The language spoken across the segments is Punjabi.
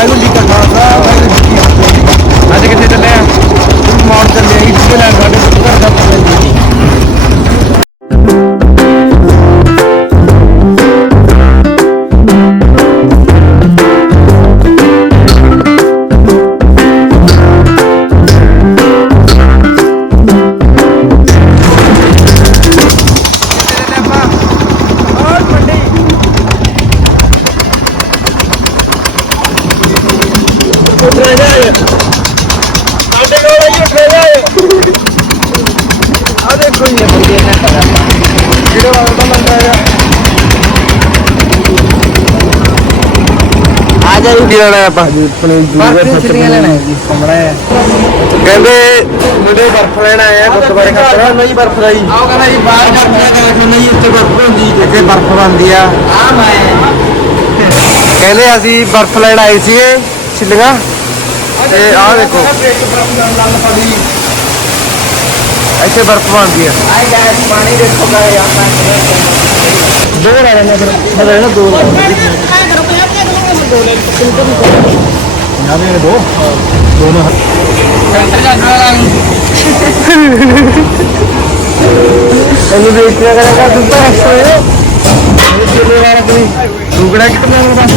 ਵਾਹਿਗੁਰੂ ਜੀ ਕਾ ਖਾਲਸਾ ਵਾਹਿਗੁਰੂ ਆ ਜਾ ਜੀ ਲੈਣਾ ਆਪਾਂ? ਆਪਣੇ ਦੂਰੇ ਫਸਲ ਲੈਣਾ ਹੈ ਜੀ? ਕਮਰਾ ਹੈ। ਕਹਿੰਦੇ ਮੁੰਡੇ ਬਰਫ ਲੈਣ ਆਏ ਆ ਗੁਰਦੁਆਰੇ ਖਾਤਰ ਨਹੀਂ ਬਰਫ ਦਾ ਜੀ। ਆਹ ਕਹਿੰਦਾ ਜੀ ਬਾਹਰ ਬਰਫ ਦਾ ਕਹਿੰਦਾ ਨਹੀਂ ਇੱਥੇ ਬਰਫ ਹੁੰਦੀ ਇੱਥੇ ਬਰਫ ਬਣਦੀ ਆ। ਆ ਮੈਂ। ਕਹਿੰਦੇ ਅਸੀਂ ਬਰਫ ਲੈਣ ਆਏ ਸੀਗੇ ਛਿੱਲੀਆਂ। ਤੇ ਆਹ ਦੇਖੋ। ਇੱਥੇ ਬਰਫ ਬਣਦੀ ਆ। ਆਈ ਗਾਇਸ ਪਾਣੀ ਦੇਖੋ ਗਾਇਸ ਆਪਾਂ ਦੋ ਲੈ ਲੈਣੇ ਫਿਰ ਮੈਂ ਲੈਣਾ ਦੋ ਯਾਰ ਇਹ ਦੋ ਦੋਨੋਂ ਇਹਨੂੰ ਦੇਖ ਕੇ ਕਰੇਗਾ ਤੂੰ ਤਾਂ ਐਕਸਟਰਾ ਰੁਕੜਾ ਕਿਤਨਾ ਨੂੰ ਬਸ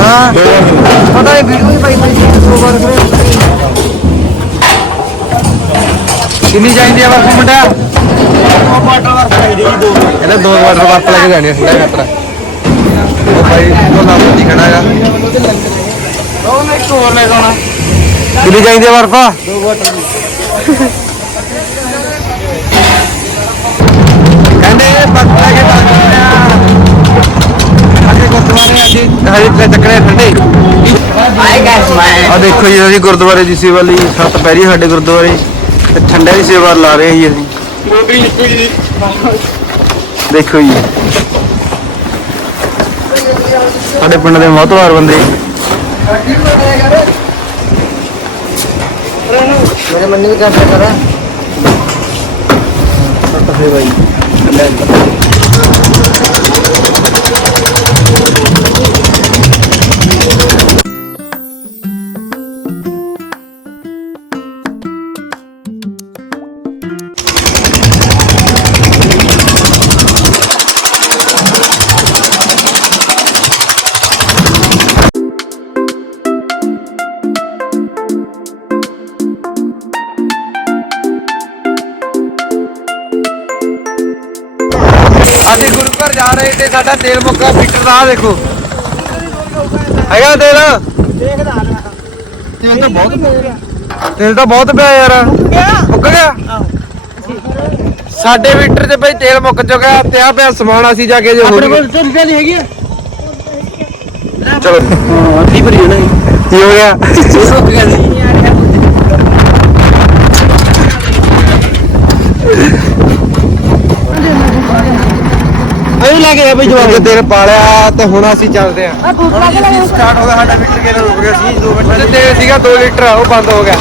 ਹਾਂ ਪਤਾ ਇਹ ਵੀਡੀਓ ਹੀ ਪਾਈ ਪਈ ਸੀ ਦੋ ਵਾਰ ਕਿੰਨੀ ਚਾਹੀਦੀ ਆ ਬਰਫ ਮੁੰਡਾ ਦੋ ਵਾਟਰ ਬਰਫ ਚਾਹੀਦੀ ਦੋ ਇਹਨੇ ਦੋ ਵਾਟਰ ਬਰਫ ਲੈ ਕੇ ਜਾਣੀ ਠੰਡਾ ਖਤਰਾ ਉਹ ਭਾਈ ਉਹ ਨਾਮ ਦੀ ਖੜਾ ਹੈਗਾ ਉਹ ਮੈਂ ਇੱਕ ਹੋਰ ਲੈ ਜਾਣਾ ਕਿੰਨੀ ਚਾਹੀਦੀ ਆ ਬਰਫ? ਦੋ ਵਾਟਰ ਕਹਿੰਦੇ ਇਹ ਲੈ ਕੇ ਜਾਂਦੇ ਅੱਗੇ ਗੁਰਦੁਆਰੇ ਅੱਜ ਹਜੇ ਤੇ ਠੰਡੇ ਆਈ ਗਾਇਸ ਮੈਂ ਆ ਦੇਖੋ ਜੀ, ਅਸੀਂ ਗੁਰਦੁਆਰੇ ਦੀ ਸੇਵਾ ਲਈ ਸੱਤ ਪੈਰੀ ਸਾਡੇ ਗੁਰਦੁਆਰੇ। ਤੇ ਠੰਡੇ ਦੀ ਸੇਵਾ ਲਾ ਰਹੇ ਜੀ ਅਸੀਂ। ਦੇਖੋ ਜੀ। ਸਾਡੇ ਪਿੰਡ ਦੇ ਮਹਤਵਾਰ ਬੰਦੇ। ਮੇਰੇ ਮੰਨੀ ਵੀ ਕਰ ਸਕਦਾ ਸੱਤ ਸੇਵਾ ਜੀ ਅਸੀਂ ਗੁਰੂ ਘਰ ਜਾ ਰਹੇ ਤੇ ਸਾਡਾ ਤੇਲ ਮੁੱਕਾ ਫੀਟਰ ਦਾ ਆਹ ਦੇਖੋ। ਹੈਗਾ ਤੇਲ? ਤੇਲ ਤਾਂ ਬਹੁਤ ਤੇਲ ਤਾਂ ਬਹੁਤ ਪਿਆ ਯਾਰ। ਮੁੱਕ ਗਿਆ? ਸਾਡੇ ਮੀਟਰ 'ਚ ਬਈ ਤੇਲ ਮੁੱਕ ਚੁੱਕਾ ਤੇ ਆ ਪਿਆ ਸਮਾਨ ਅਸੀਂ ਜਾ ਕੇ ਜੇ ਹੋਰ ਵੀ- ਸੌ ਰੁਪਏ ਦੀ ਹੈਗੀ। ਆ ਚਲੋ। ਅੱਧੀ ਭਰੀ ਹੋਣੀ ਕੀ ਹੋ ਗਿਆ? ਸੁੱਕ ਗਿਆ ਸੀ ਲੱਗ ਗਿਆ ਬਈ ਜਵਾਬ। ਤੇਲ ਪਾ ਲਿਆ ਤੇ ਹੁਣ ਅਸੀਂ ਚੱਲਦੇ ਆ ਸਟਾਰਟ ਹੋ ਗਿਆ ਸਾਡਾ ਮੀਟਰ ਕਿਹੜਾ ਰੁਕ ਗਿਆ ਸੀ 2 ਮਿੰਟ ਤੇਲ ਸੀਗਾ 2 ਲੀਟਰ ਉਹ ਬੰਦ ਹੋ ਗਿਆ।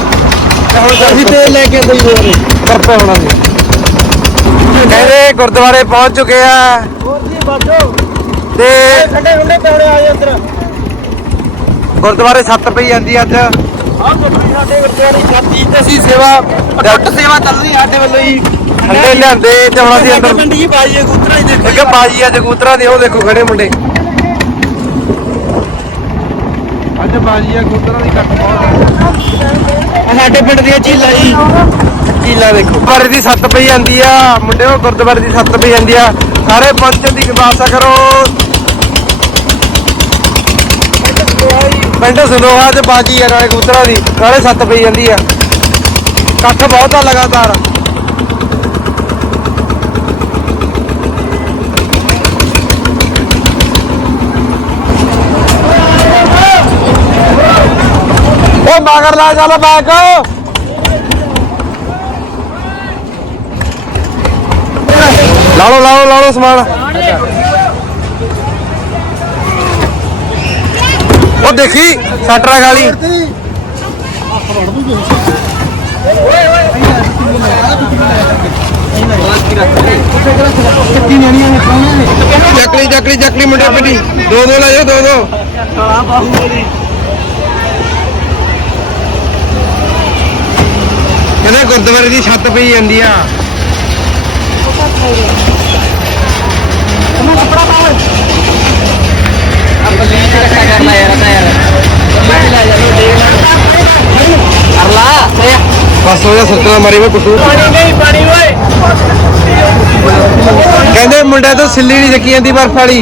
ਤੇ ਹੁਣ ਅਸੀਂ ਤੇਲ ਲੈ ਕੇ ਬਈ ਹੋਰ। ਕਰਪੇ ਹੋਣਾ ਸੀ। ਕਹਿੰਦੇ ਗੁਰਦੁਆਰੇ ਪਹੁੰਚ ਚੁੱਕੇ ਆ। ਹੋਰ ਜੀ ਬਾਜੋ ਤੇ ਠੰਡੇ ਠੰਡੇ ਪੌੜੇ ਆ ਜਾ ਅੰਦਰ ਗੁਰਦੁਆਰੇ ਸੱਤ ਪਈ ਜਾਂਦੀ ਅੱਜ। ਆਹ ਸਾਡੇ ਗੁਰਦੁਆਰੇ ਛਾਤੀ ਤੇ ਅਸੀਂ ਸੇਵਾ ਅਟੁੱਟ ਸੇਵਾ ਚੱਲ ਰਹੀ ਸਾਡੇ ਵੱਲੋਂ ਹੀ। ਠੰਡੇ ਲਿਆਂਦੇ ਤੇ ਹੁਣ ਅਸੀਂ ਅੰਦਰ ਪਿੰਡ ਜੀ ਬਾਜੀ ਕੂਤਰਾ ਹੀ ਦੇਖੋ ਇੱਕ ਬਾਜੀ ਆ ਜਗੂਤਰਾ ਦੇ ਉਹ ਦੇਖੋ ਖੜੇ ਮੁੰਡੇ। ਅੱਜ ਬਾਜੀ ਆ ਕਬੂਤਰਾਂ ਦੀ ਕੱਟ ਬਹੁਤ ਸਾਡੇ ਪਿੰਡ ਦੀਆਂ ਝੀਲਾਂ ਜੀ। ਕੀਲਾ ਦੇਖੋ ਗੁਰਦੁਆਰੇ ਦੀ ਸੱਤ ਪਈ ਜਾਂਦੀ ਆ ਮੁੰਡਿਓ ਗੁਰਦੁਆਰੇ ਦੀ ਸੱਤ ਪਈ ਜਾਂਦੀ ਆ। ਸਾਰੇ ਪਹੁੰਚਣ ਦੀ ਕਿਰਪਾਲਤਾ ਕਰੋ। ਪਿੰਡ ਸੰਦੋਹਾ ਤੇ ਬਾਜੀ ਆ ਨਾਲੇ ਕਬੂਤਰਾਂ ਦੀ ਨਾਲੇ ਸੱਤ ਪਈ ਜਾਂਦੀ ਆ। ਕੱਠ ਬਹੁਤ ਆ ਲਗਾਤਾਰ। ਉਹ ਮਗਰ ਲਾ ਚੱਲ ਬੈਕ ਲਾ ਲਓ ਲਾ ਲਓ ਲਾ ਲਓ ਸਮਾਨ ਉਹ ਦੇਖੀ ਸਟਰਾ ਗਾਲੀ ਚੱਕਲੀ ਚੱਕਲੀ ਚੱਕਲੀ ਮੁੰਡੇ ਪਿੱਟੀ। ਦੋ ਦੋ ਲੈ ਜਾਓ ਦੋ ਦੋ ਕਹਿੰਦੇ ਗੁਰਦੁਆਰੇ ਦੀ ਛੱਤ ਪਈ ਜਾਂਦੀ ਆ। ਆਪਾਂ ਵੀ ਇਕੱਠਾ ਕਰ ਲਾ ਯਾਰ ਨਾ ਯਾਰ ਪਾਣੀ ਲੈ ਜਾ ਲੋ ਦੇਖ ਕਰ ਲਾ ਬਸ ਉਹਦਾ ਸੱਤੂ ਦਾ ਮਾਰੀ ਮੈਂ ਕੁੱਟੂ। ਪਾਣੀ ਨਹੀਂ ਪਾਣੀ ਓਏ ਕਹਿੰਦੇ ਮੁੰਡੇ ਤੋਂ ਸਿੱਲੀ ਨਹੀਂ ਚੱਕੀ ਜਾਂਦੀ ਬਰਫ ਵਾਲੀ।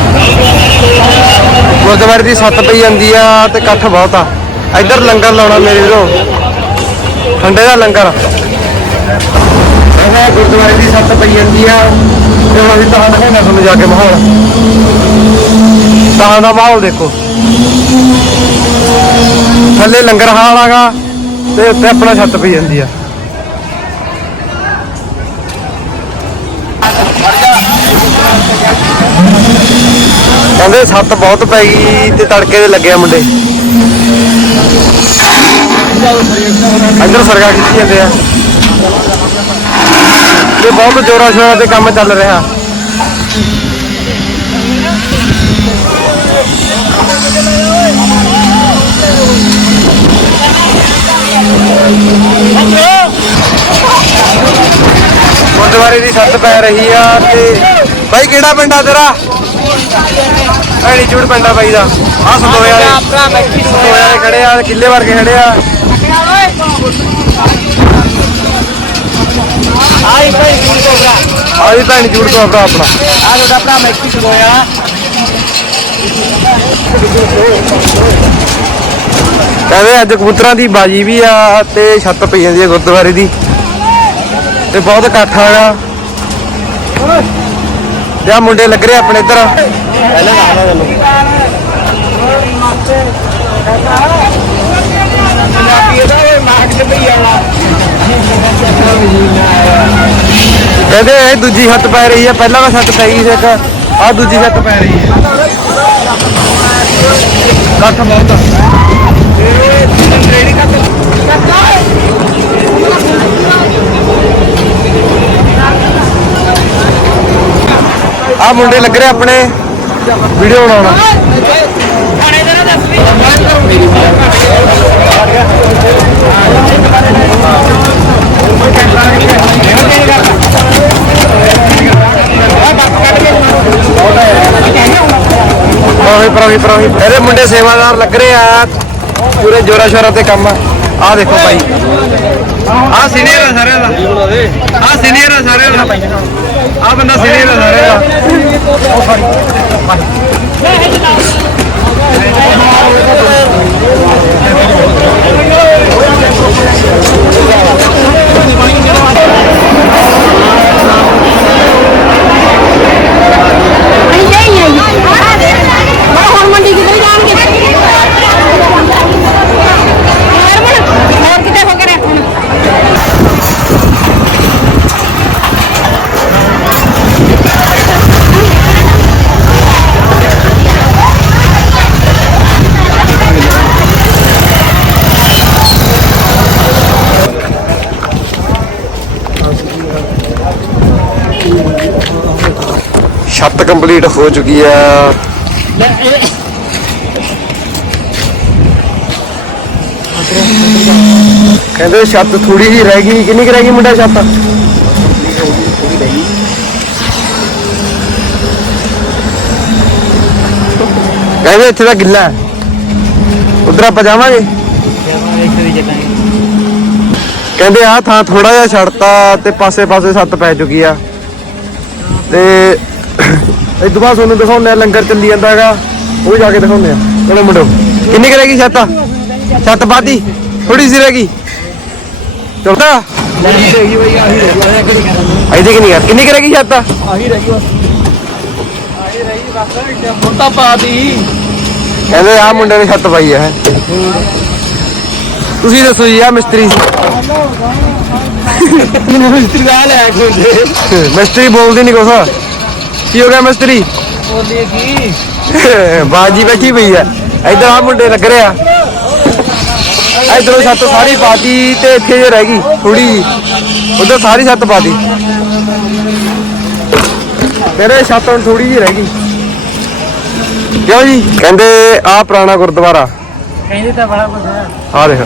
ਗੁਰਦੁਆਰੇ ਦੀ ਛੱਤ ਪਈ ਜਾਂਦੀ ਆ ਤੇ ਇਕੱਠ ਬਹੁਤ ਆ। ਇੱਧਰ ਲੰਗਰ ਲਾਉਣਾ ਮੇਰੇ ਵੀਰੋ ਠੰਡੇ ਦਾ ਲੰਗਰ। ਇਹ ਗੁਰਦੁਆਰੇ ਦੀ ਛੱਤ ਪਈ ਜਾਂਦੀ ਆ ਤੇ ਹੁਣ ਅਸੀਂ ਤਾਂ ਦਿਖਾਉਣਾ ਤੁਹਾਨੂੰ ਜਾ ਕੇ ਮਾਹੌਲ। ਤਾਂ ਦਾ ਮਾਹੌਲ ਦੇਖੋ। ਥੱਲੇ ਲੰਗਰ ਹਾਲ ਆਗਾ ਤੇ ਉੱਤੇ ਆਪਣਾ ਛੱਤ ਪਈ ਜਾਂਦੀ ਆ। ਕਹਿੰਦੇ ਛੱਤ ਬਹੁਤ ਪੈ ਗਈ ਤੇ ਤੜਕੇ ਦੇ ਲੱਗੇ ਆ ਮੁੰਡੇ। ਅੰਦਰ ਸਰਗਾ ਕੀਤੀ ਜਾਂਦੇ ਆ। ਤੇ ਬਹੁਤ ਜੋਰਾਂ ਸ਼ੋਰਾਂ ਤੇ ਕੰਮ ਚੱਲ ਰਿਹਾ। ਗੁਰਦੁਆਰੇ ਦੀ ਛੱਤ ਪੈ ਰਹੀ ਆ ਤੇ ਬਾਈ ਕਿਹੜਾ ਪਿੰਡ ਆ ਤੇਰਾ? ਚੂੜ ਪਿੰਡਾ ਬਾਈ ਦਾ। ਆ ਸੰਦੋਏ ਵਾਲੇ। ਸੰਦੋਏ ਵਾਲੇ ਖੜੇ ਆ ਕਿੱਲੇ ਵਰਗੇ ਖੜੇ ਆ। ਆਈ ਭਾਈ ਦੂਰ ਤੋਂ ਭਰਾ। ਆ ਜੀ ਭੈਣੀ ਚੂੜ ਤੋਂ ਆਪਣਾ ਆਪਣਾ। ਆ ਤੁਹਾਡਾ ਭਰਾ ਮੈਕਸੀ ਹੋਇਆ ਕਹਿੰਦੇ ਅੱਜ ਕਬੂਤਰਾਂ ਦੀ ਬਾਜੀ ਵੀ ਆ ਤੇ ਛੱਤ ਪਈ ਜਾਂਦੀ ਹੈ ਗੁਰਦੁਆਰੇ ਦੀ। ਤੇ ਬਹੁਤ ਇਕੱਠ ਆਗਾ ਤੇ ਆ ਮੁੰਡੇ ਲੱਗ ਰਹੇ ਆਪਣੇ ਇੱਧਰ। ਪਹਿਲਾਂ ਨਾ ਆਣਾ ਪੰਜਾਬੀ ਇਹਦਾ ਓਏ ਮਾਰਕ ਤੇ ਪਈ ਆਉਣਾ ਕਹਿੰਦੇ ਇਹ ਦੂਜੀ ਛੱਤ ਪੈ ਰਹੀ ਹੈ ਪਹਿਲਾਂ ਤਾਂ ਛੱਤ ਪੈ ਗਈ ਸੀ ਇੱਕ। ਆ ਦੂਜੀ ਛੱਤ ਪੈ ਰਹੀ ਹੈ ਇਕੱਠ ਬਹੁਤ ਆ ਰੇੜੀ ਕੱਟ ਆ ਮੁੰਡੇ ਲੱਗ ਰਹੇ ਆਪਣੇ। ਵੀਡੀਓ ਬਣਾਉਣਾ। ਖਾਣੇ ਦੇ ਨਾ ਦੱਸ ਵੀ ਪ੍ਰੋਹੀ ਪ੍ਰੋਹੀ ਪ੍ਰੋਹੀ ਇਹਦੇ ਮੁੰਡੇ ਸੇਵਾਦਾਰ ਲੱਗ ਰਹੇ ਆ। ਪੂਰੇ ਜੋਰਾ ਸ਼ੋਰਾ ਤੇ ਕੰਮ ਆ। ਦੇਖੋ ਭਾਈ ਆ ਸੀਨੀਅਰ ਆ ਸਾਰਿਆਂ ਦਾ ਆ ਸੀਨੀਅਰ ਆ ਸਾਰਿਆਂ ਦਾ ਆ ਬੰਦਾ ਸੀਨੀਅਰ ਆ ਸਾਰਿਆਂ ਦਾ ਨਹੀਂ ਨਹੀਂ ਆਈ ਮੈਂ ਹੁਣ ਮੰਡੀ ਕਿੱਥੇ ਜਾਣਗੇ ਹਰਮਨ ਹੋਰ ਕਿਤੇ ਹੋ ਕਰੇ ਹੁਣ ਛੱਤ ਕੰਪਲੀਟ ਹੋ ਚੁੱਕੀ ਆ। ਕਹਿੰਦੇ ਛੱਤ ਥੋੜੀ ਜਿਹੀ ਰਹਿ ਗਈ, ਕਿੰਨੀ ਕੁ ਰਹਿ ਗਈ ਮੁੰਡਾ ਛੱਤ? ਕਹਿੰਦੇ ਇੱਥੇ ਤਾਂ ਗਿੱਲਾ ਉਧਰ ਆਪਾਂ ਜਾਵਾਂਗੇ? ਕਹਿੰਦੇ ਆ ਥਾਂ ਥੋੜਾ ਜਿਹਾ ਛੱਡਤਾ ਤੇ ਪਾਸੇ ਪਾਸੇ ਛੱਤ ਪੈ ਚੁੱਕੀ ਆ। ਤੇ ਇਸ ਤੋਂ ਬਾਅਦ ਤੁਹਾਨੂੰ ਦਿਖਾਉਂਦੇ ਆ ਲੰਗਰ ਚੱਲੀ ਜਾਂਦਾ ਹੈਗਾ। ਉਹ ਜਾ ਕੇ ਦਿਖਾਉਂਦੇ ਆ ਚਲੋ ਮੁੰਡੋ ਕਿੰਨੀ ਕੁ ਰਹਿ ਗਈ ਛੱਤ? ਛੱਤ ਬਾਦੀ ਥੋੜੀ ਜਿਹੀ ਰਹਿ ਗਈ। ਚਲਦਾ ਇਹਦੀ ਕਿੰਨੀ ਕਰ ਕਿੰਨੀ ਕੁ ਰਹਿ ਗਈ ਛੱਤ? ਹੁਣ ਤਾਂ ਪਾ ਦੀ। ਕਹਿੰਦੇ ਆ ਮੁੰਡੇ ਨੇ ਛੱਤ ਪਾਈ ਹੈ। ਤੁਸੀਂ ਦੱਸੋ ਜੀ ਆ ਮਿਸਤਰੀ ਸੀ। ਮਿਸਤਰੀ ਦਾ ਲੈ ਖੋਦੇ ਮਿਸਤਰੀ ਬੋਲਦੀ ਨਹੀਂ ਕੁਛ। ਕੀ ਹੋ ਗਿਆ ਮਿਸਤਰੀ? ਬੋਲੀਏ ਕੀ? ਬਾਜੀ ਬੈਠੀ ਪਈ ਆ ਇਧਰ ਆ ਮੁੰਡੇ ਲੱਗ ਰਿਹਾ ਇਧਰੋਂ ਛੱਤ ਸਾਰੀ ਪਾਤੀ ਤੇ ਇੱਥੇ ਜੇ ਰਹਿ ਗਈ ਥੋੜੀ ਜੀ ਉਧਰ ਸਾਰੀ ਛੱਤ ਪਾਤੀ। ਤੇਰੇ ਛੱਤ ਹੁਣ ਥੋੜੀ ਜੀ ਰਹਿ ਗਈ। ਕਿਉਂ ਜੀ? ਕਹਿੰਦੇ ਆ ਪੁਰਾਣਾ ਗੁਰਦੁਆਰਾ। ਕਹਿੰਦੇ ਤਾਂ ਬੜਾ ਕੁਝ ਹੈ। ਆ ਦੇਖ।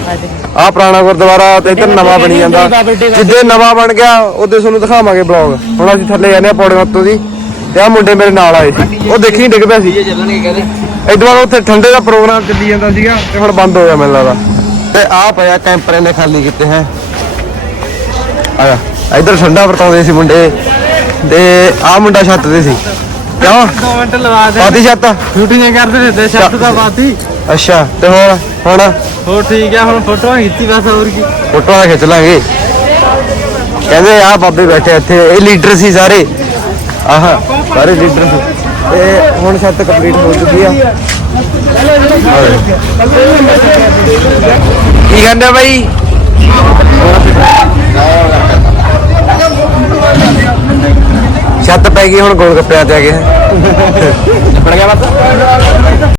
ਆ ਪੁਰਾਣਾ ਗੁਰਦੁਆਰਾ ਤੇ ਇੱਧਰ ਨਵਾਂ ਬਣੀ ਜਾਂਦਾ। ਜਿੱਦੇ ਨਵਾਂ ਬਣ ਗਿਆ ਉਹਦੇ ਤੁਹਾਨੂੰ ਦਿਖਾਵਾਂਗੇ ਬਲੌਗ ਹੁਣ ਅਸੀਂ ਥੱਲੇ ਜਾਂਦੇ ਆ ਪੌੜੇ ਉੱਤੋਂ ਦੀ। ਤੇ ਆ ਮੁੰਡੇ ਮੇਰੇ ਨਾਲ ਆਏ ਸੀ। ਉਹ ਦੇਖੀ ਡਿੱਗ ਪਿਆ ਸੀ। ਇਦੋਂ ਬਾਅਦ ਉੱਥੇ ਠੰਡੇ ਦਾ ਪ੍ਰੋਗਰਾਮ ਚੱਲੀ ਜਾਂਦਾ ਸੀਗਾ ਤੇ ਹੁਣ ਬੰਦ ਹੋ ਗਿਆ ਮੈਨੂੰ ਲੱਗਦਾ। ਤੇ ਆ ਪਿਆ ਕੈਂਪਰ ਨੇ ਖਾਲੀ ਕੀਤੇ ਹੈ। ਆਇਆ ਇਧਰ ਠੰਡਾ ਵਰਤਾਉਂਦੇ ਸੀ ਮੁੰਡੇ। ਤੇ ਆ ਮੁੰਡਾ ਛੱਤ ਤੇ ਸੀ। ਕਿਉਂ? 2 ਮਿੰਟ ਲਵਾ ਦੇ। ਪਾਤੀ ਛੱਤ? ਨਹੀਂ ਕਰਦੇ ਦਿੱਤੇ ਛੱਤ ਦਾ ਬਾਤੀ ਅੱਛਾ ਤੇ ਹੁਣ ਹੁਣ? ਹੋਰ ਠੀਕ ਹੈ ਹੁਣ ਫੋਟੋਆਂ ਖਿੱਚੀ ਬਸ ਹੋਰ ਕੀ। ਫੋਟੋਆਂ ਖਿੱਚ ਲਾਂਗੇ। ਕਹਿੰਦੇ ਆ ਬਾਬੇ ਬੈਠੇ ਇੱਥੇ ਇਹ ਲੀਡਰ ਸੀ ਸਾਰੇ। ਆਹ ਸਾਰੇ ਲੀਡਰ ਤੇ ਹੁਣ ਛੱਤ ਕੰਪਲੀਟ ਹੋ ਚੁੱਕੀ ਆ। ਕੀ ਕਹਿੰਦੇ ਬਾਈ? ਛੱਤ ਪੈ ਗਈ ਹੁਣ ਗੋਲ ਗੱਪਿਆਂ ਤੇ ਆ ਗਏ। ਪੜ ਗਿਆ ਬਸ।